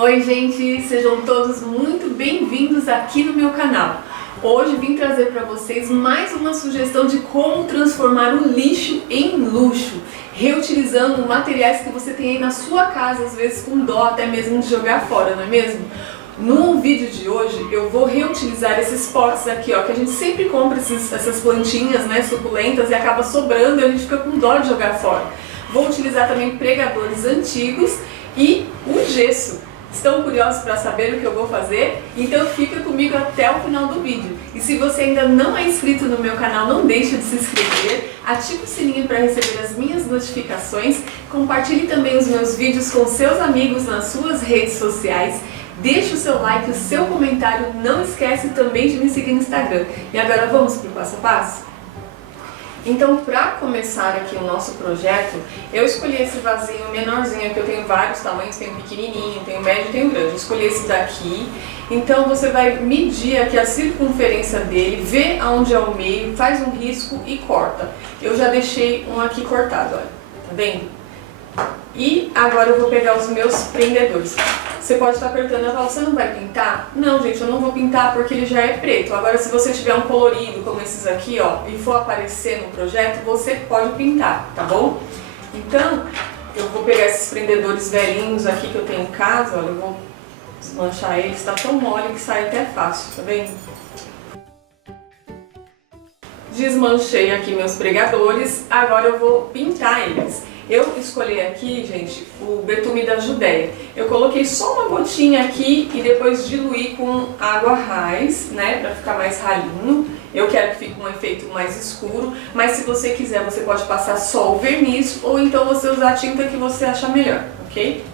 Oi gente, sejam todos muito bem-vindos aqui no meu canal. Hoje vim trazer para vocês mais uma sugestão de como transformar o lixo em luxo, reutilizando materiais que você tem aí na sua casa, às vezes com dó até mesmo de jogar fora, não é mesmo? No vídeo de hoje eu vou reutilizar esses potes aqui, ó, que a gente sempre compra essas plantinhas, né, suculentas e acaba sobrando e a gente fica com dó de jogar fora. Vou utilizar também pregadores antigos e o gesso. Estão curiosos para saber o que eu vou fazer? Então fica comigo até o final do vídeo. E se você ainda não é inscrito no meu canal, não deixe de se inscrever, ative o sininho para receber as minhas notificações, compartilhe também os meus vídeos com seus amigos nas suas redes sociais, deixe o seu like, o seu comentário, não esquece também de me seguir no Instagram. E agora vamos para o passo a passo? Então, para começar aqui o nosso projeto, eu escolhi esse vasinho menorzinho, aqui eu tenho vários tamanhos, tenho pequenininho, tenho médio e tenho grande. Eu escolhi esse daqui, então você vai medir aqui a circunferência dele, vê aonde é o meio, faz um risco e corta. Eu já deixei um aqui cortado, olha, tá vendo? E agora eu vou pegar os meus prendedores. Você pode estar apertando e falar, você não vai pintar? Não, gente, eu não vou pintar porque ele já é preto. Agora, se você tiver um colorido como esses aqui, ó, e for aparecer no projeto, você pode pintar, tá bom? Então, eu vou pegar esses prendedores velhinhos aqui que eu tenho em casa, olha, eu vou desmanchar eles, tá tão mole que sai até fácil, tá vendo? Desmanchei aqui meus pregadores, agora eu vou pintar eles. Eu escolhi aqui, gente, o betume da Judéia. Eu coloquei só uma gotinha aqui e depois diluí com água raiz, né, pra ficar mais ralinho. Eu quero que fique um efeito mais escuro, mas se você quiser, você pode passar só o verniz ou então você usar a tinta que você achar melhor, ok?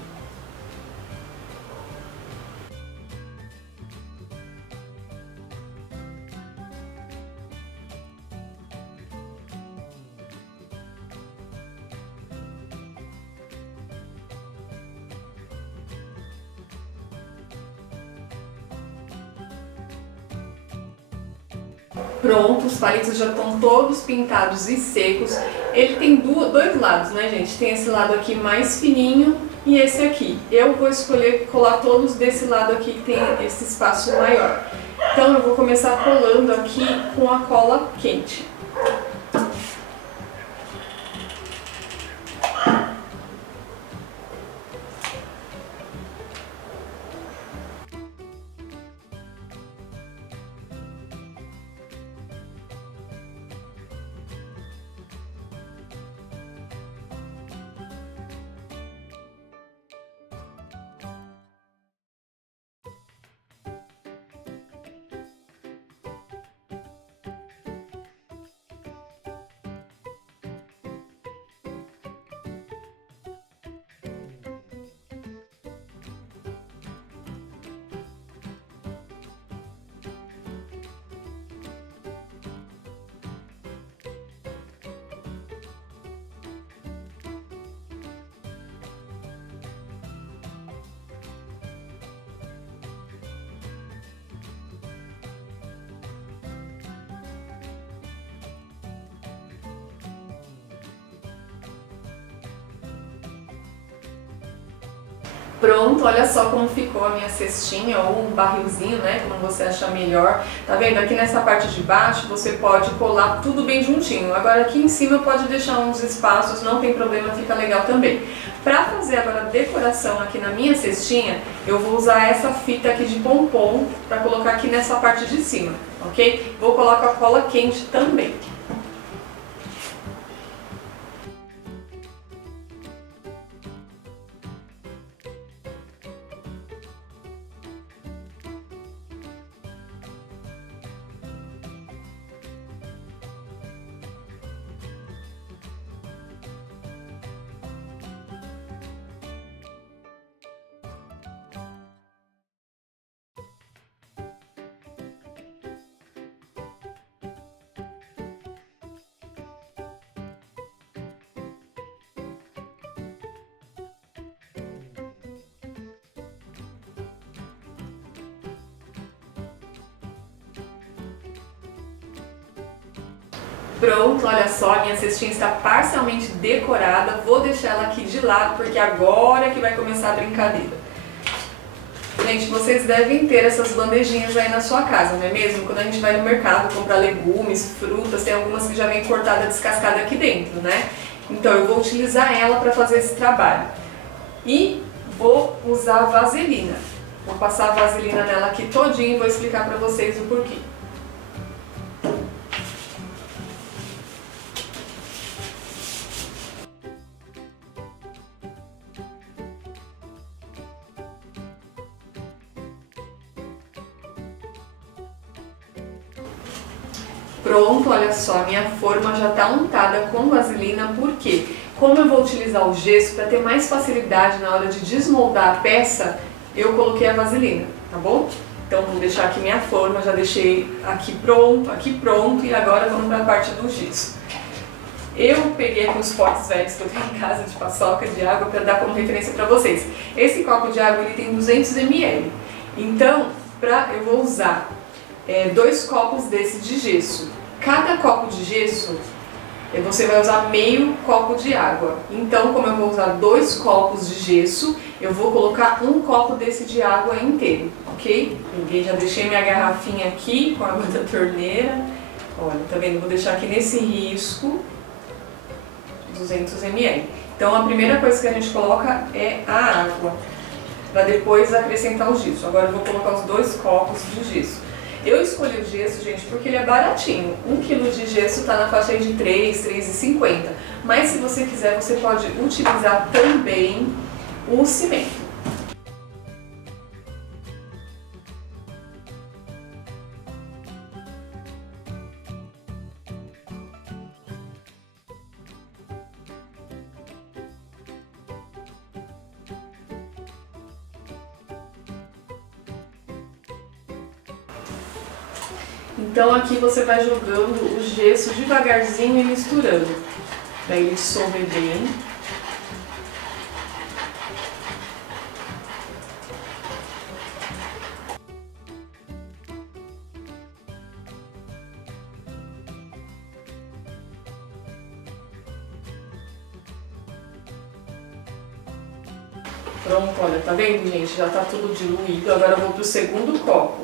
Pronto, os palitos já estão todos pintados e secos. Ele tem dois lados, né, gente? Tem esse lado aqui mais fininho e esse aqui. Eu vou escolher colar todos desse lado aqui que tem esse espaço maior. Então eu vou começar colando aqui com a cola quente. Pronto, olha só como ficou a minha cestinha ou um barrilzinho, né, como você achar melhor. Tá vendo? Aqui nessa parte de baixo você pode colar tudo bem juntinho. Agora aqui em cima pode deixar uns espaços, não tem problema, fica legal também. Pra fazer agora a decoração aqui na minha cestinha, eu vou usar essa fita aqui de pompom pra colocar aqui nessa parte de cima, ok? Vou colocar a cola quente também. Pronto, olha só, minha cestinha está parcialmente decorada. Vou deixar ela aqui de lado porque agora que vai começar a brincadeira. Gente, vocês devem ter essas bandejinhas aí na sua casa, não é mesmo? Quando a gente vai no mercado comprar legumes, frutas, tem algumas que já vem cortada, descascada aqui dentro, né? Então eu vou utilizar ela para fazer esse trabalho. E vou usar vaselina. Vou passar a vaselina nela aqui todinha e vou explicar para vocês o porquê. Pronto, olha só, a minha forma já está untada com vaselina, porque como eu vou utilizar o gesso para ter mais facilidade na hora de desmoldar a peça, eu coloquei a vaselina, tá bom? Então vou deixar aqui minha forma, já deixei aqui pronto e agora vamos para a parte do gesso. Eu peguei aqui os potes velhos que eu tenho em casa de paçoca, de água, para dar como referência para vocês. Esse copo de água ele tem 200 ml, então eu vou usar 2 copos desse de gesso. Cada copo de gesso você vai usar meio copo de água. Então, como eu vou usar 2 copos de gesso, eu vou colocar 1 copo desse de água inteiro, ok? Já deixei minha garrafinha aqui com a água da torneira. Olha, tá vendo? Vou deixar aqui nesse risco 200 ml. Então, a primeira coisa que a gente coloca é a água, para depois acrescentar o gesso. Agora eu vou colocar os 2 copos de gesso. Eu escolhi o gesso, gente, porque ele é baratinho. 1 kg de gesso está na faixa de R$ 3,50. Mas se você quiser, você pode utilizar também o cimento. Então aqui você vai jogando o gesso devagarzinho e misturando, para ele dissolver bem. Pronto, olha, tá vendo, gente? Já tá tudo diluído. Agora eu vou pro segundo copo.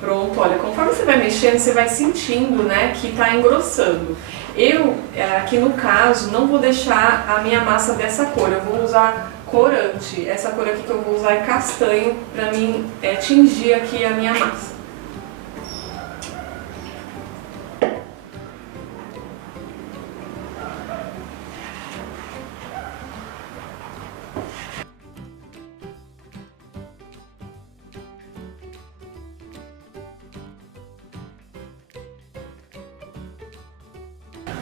Pronto, olha, conforme você vai mexendo, você vai sentindo, né, que tá engrossando. Eu, aqui no caso, não vou deixar a minha massa dessa cor, eu vou usar corante. Essa cor aqui que eu vou usar é castanho, pra mim tingir aqui a minha massa.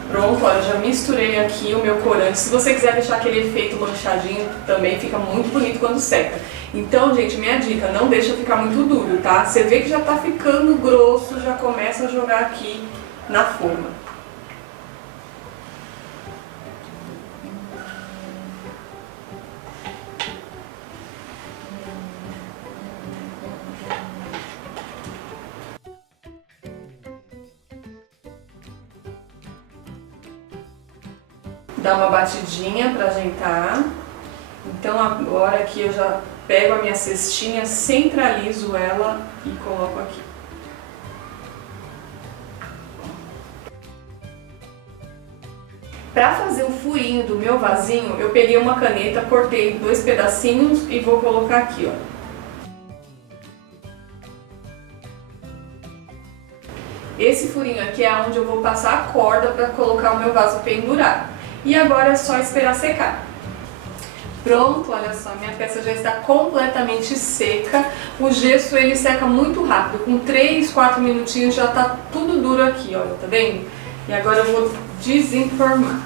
Pronto, olha, já misturei aqui o meu corante. Se você quiser deixar aquele efeito manchadinho, também fica muito bonito quando seca. Então, gente, minha dica, não deixa ficar muito duro, tá? Você vê que já tá ficando grosso, já começa a jogar aqui na forma. Dá uma batidinha para ajeitar. Então agora aqui eu já pego a minha cestinha, centralizo ela e coloco aqui. Para fazer o furinho do meu vasinho, eu peguei uma caneta, cortei 2 pedacinhos e vou colocar aqui, ó. Esse furinho aqui é onde eu vou passar a corda para colocar o meu vaso pendurado. E agora é só esperar secar. Pronto, olha só, minha peça já está completamente seca. O gesso ele seca muito rápido, com 3, 4 minutinhos já tá tudo duro aqui, olha, tá vendo? E agora eu vou desenformar.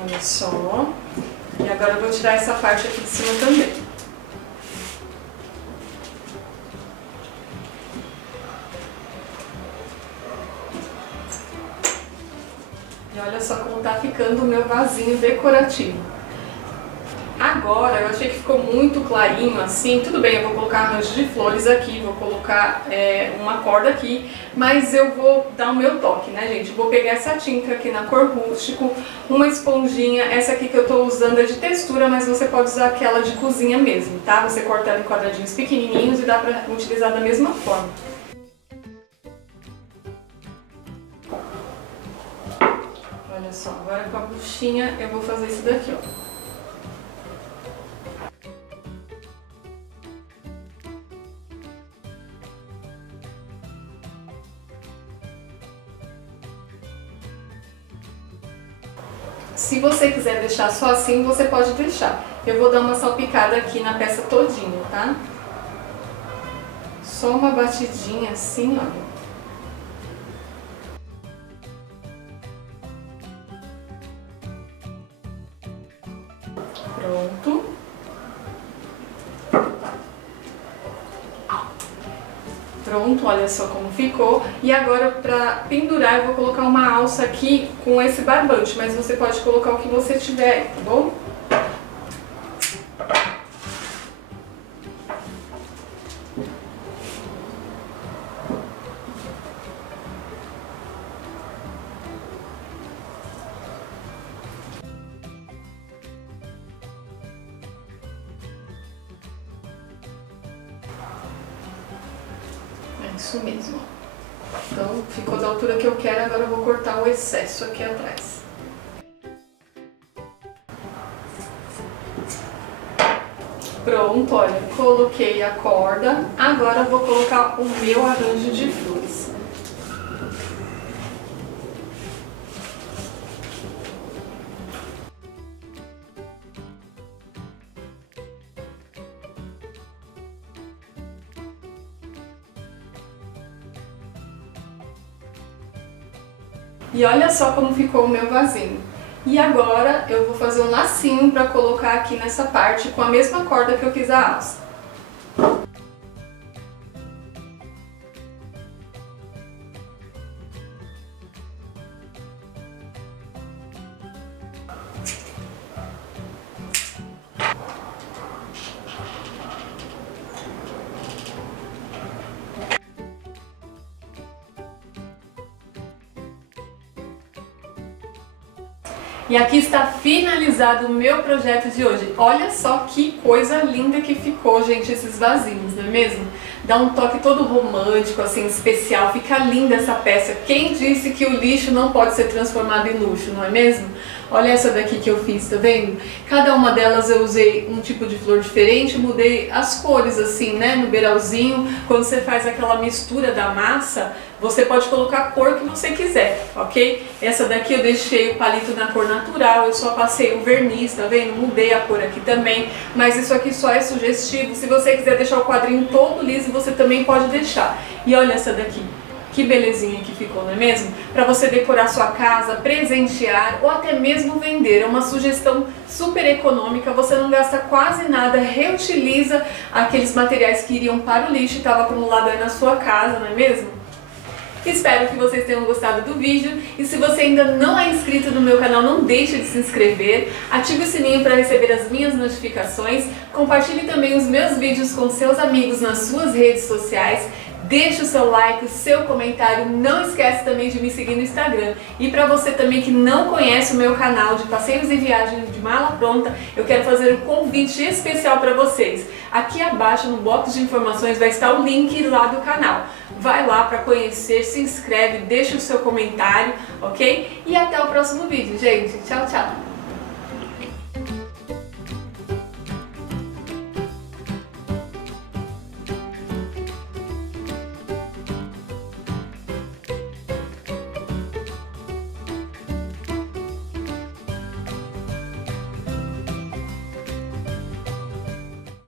Olha só. E agora eu vou tirar essa parte aqui de cima também. E olha só como tá ficando o meu vasinho decorativo. Agora, eu achei que ficou muito clarinho assim, tudo bem, eu vou colocar arranjo de flores aqui, vou colocar uma corda aqui, mas eu vou dar o meu toque, né, gente? Vou pegar essa tinta aqui na cor rústico, uma esponjinha, essa aqui que eu tô usando é de textura, mas você pode usar aquela de cozinha mesmo, tá? Você corta ela em quadradinhos pequenininhos e dá pra utilizar da mesma forma. Olha só, agora com a buchinha eu vou fazer isso daqui, ó. Se você quiser deixar só assim, você pode deixar. Eu vou dar uma salpicada aqui na peça todinha, tá? Só uma batidinha assim, olha. Pronto. Pronto, olha só como ficou. E agora pra pendurar eu vou colocar uma alça aqui com esse barbante, mas você pode colocar o que você tiver, tá bom? Isso mesmo. Então, ficou da altura que eu quero, agora eu vou cortar o excesso aqui atrás. Pronto, olha, coloquei a corda, agora eu vou colocar o meu arranjo de flores. E olha só como ficou o meu vasinho. E agora eu vou fazer um lacinho para colocar aqui nessa parte com a mesma corda que eu fiz a alça. E aqui está finalizado o meu projeto de hoje. Olha só que coisa linda que ficou, gente, esses vasinhos, não é mesmo? Dá um toque todo romântico, assim, especial. Fica linda essa peça. Quem disse que o lixo não pode ser transformado em luxo, não é mesmo? Olha essa daqui que eu fiz, tá vendo? Cada uma delas eu usei um tipo de flor diferente, mudei as cores assim, né, no beiralzinho. Quando você faz aquela mistura da massa, você pode colocar a cor que você quiser, ok? Essa daqui eu deixei o palito na cor natural, eu só passei o verniz, tá vendo? Mudei a cor aqui também, mas isso aqui só é sugestivo. Se você quiser deixar o quadrinho todo liso, você também pode deixar. E olha essa daqui. Que belezinha que ficou, não é mesmo? Para você decorar sua casa, presentear ou até mesmo vender. É uma sugestão super econômica, você não gasta quase nada, reutiliza aqueles materiais que iriam para o lixo e estava acumulado aí na sua casa, não é mesmo? Espero que vocês tenham gostado do vídeo e se você ainda não é inscrito no meu canal, não deixe de se inscrever, ative o sininho para receber as minhas notificações, compartilhe também os meus vídeos com seus amigos nas suas redes sociais, deixe o seu like, o seu comentário, não esquece também de me seguir no Instagram. E para você também que não conhece o meu canal de passeios e viagens de mala pronta, eu quero fazer um convite especial para vocês. Aqui abaixo no box de informações vai estar o link lá do canal. Vai lá para conhecer, se inscreve, deixa o seu comentário, ok? E até o próximo vídeo, gente. Tchau, tchau!